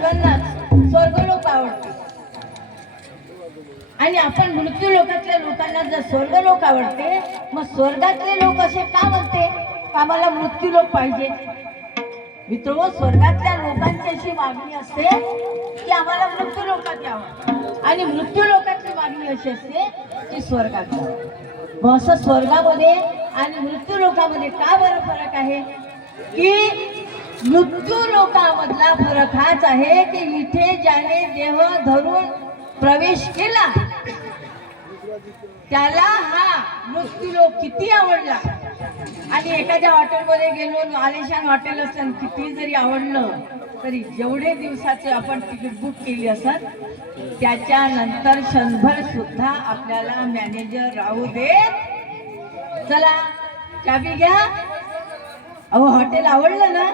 स्वर्गलोक आवडते आणि आपण मृत्यू लोकातल्या लोकांना जर स्वर्गलोक आवडते, मग स्वर्गातले लोक असे का म्हणते आम्हाला मृत्यू लोक पाहिजे? मित्रो, स्वर्गातल्या लोकांची अशी मागणी असते की आम्हाला मृत्यू लोकात यावं, आणि मृत्यू लोकातली मागणी अशी असते की स्वर्गात जावं. मग असं स्वर्गामध्ये आणि मृत्यू लोकामध्ये का बरं फरक आहे की मृत्यू लोकामधला फरक हाच आहे की इथे ज्याने देह धरून प्रवेश केला त्याला हा मृत्यू लोक किती आवडला. आणि एखाद्या हॉटेलमध्ये गेलो, आलिशान हॉटेल असेल, किती जरी आवडलं तरी जेवढे दिवसाचे आपण तिकीट बुक केली असत त्याच्यानंतर क्षणभर सुद्धा आपल्याला मॅनेजर राहू देत. चला चाबी घ्या. अहो, हॉटेल आवडलं ना,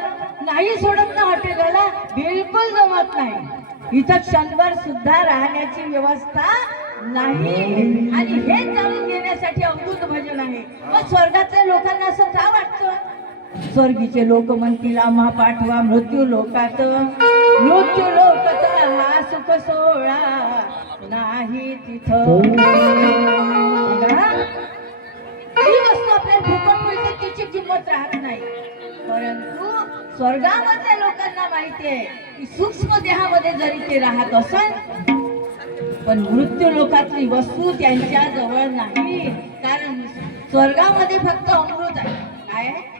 नाही सोडत ना हॉटेलला, बिलकुल जमत नाही. इथं क्षणभर सुद्धा राहण्याची व्यवस्था नाही. आणि हे जाणून घेण्यासाठी अवधूत भजन आहे. मग स्वर्गातल्या लोकांना असं का वाटतं? स्वर्गीचे लोक म्हणतील आम्हा पाठवा मृत्यू लोकात, मृत्यू लोकाचा हा सुख सोहळा नाही तिथं. जी वस्तू आपल्याला फुकट मिळते तिची किंमत राहत नाही, परंतु स्वर्गामधल्या लोकांना माहिती आहे की सूक्ष्म देहामध्ये जरी ते राहत असेल पण मृत्यू लोकातली वस्तू त्यांच्या जवळ नाही. कारण स्वर्गामध्ये फक्त अमृत आहे. काय आहे?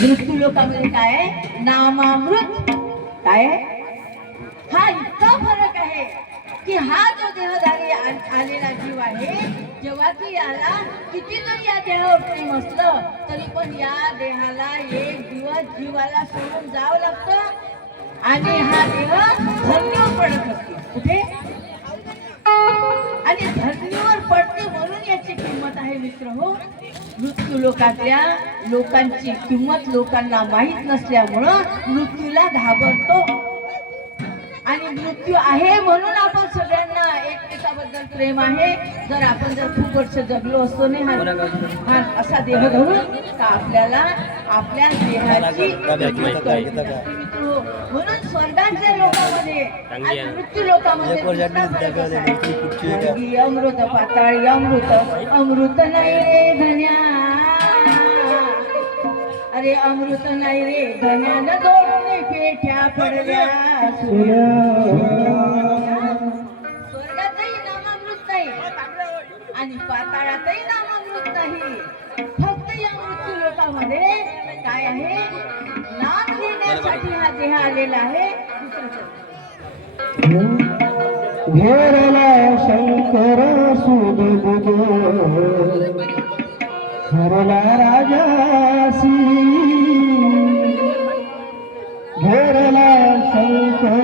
मृत्यू लोकामध्ये काय आहे? नामामृत. काय आहे? हा इतका फरक आहे की हा जो देहधारी आलेला जीव आहे, जेव्हा की याला किती जरी या देहावर प्रेम असलं तरी पण या देहाला एक दिवस जीवाला सोडून जावं लागतं आणि हा देह धरणीवर पडत असते. कुठे? आणि धरणीवर पडते म्हणून याची किंमत आहे. मित्र हो, मृत्यू लोकातल्या लोकांची किंमत लोकांना माहीत नसल्यामुळं मृत्यूला घाबरतो. आणि मृत्यू आहे म्हणून आपण सगळ्यांना एकमेकाबद्दल प्रेम आहे. जर आपण खूप वर्ष जगलो असतो नाही हा असा देह धरून तर आपल्याला आपल्या देहाची म्हणून स्वर्गाच्या लोकांमध्ये आणि मृत्यू लोकांमध्ये अमृत पाताळी अमृत अमृत नाही रे धन्या. अरे अमृत नाही रे धन्यानं दोन पेठ्या पडल्या. स्वर्गातही नामामृत नाही आणि पाताळातही नामामृत नाही. फक्त या मृत्यू लोकांमध्ये काय आहे? नाम घेण्यासाठी हा देह आलेला आहे. घेरला शंकर सुद घरला राजासी, घेरला शंकर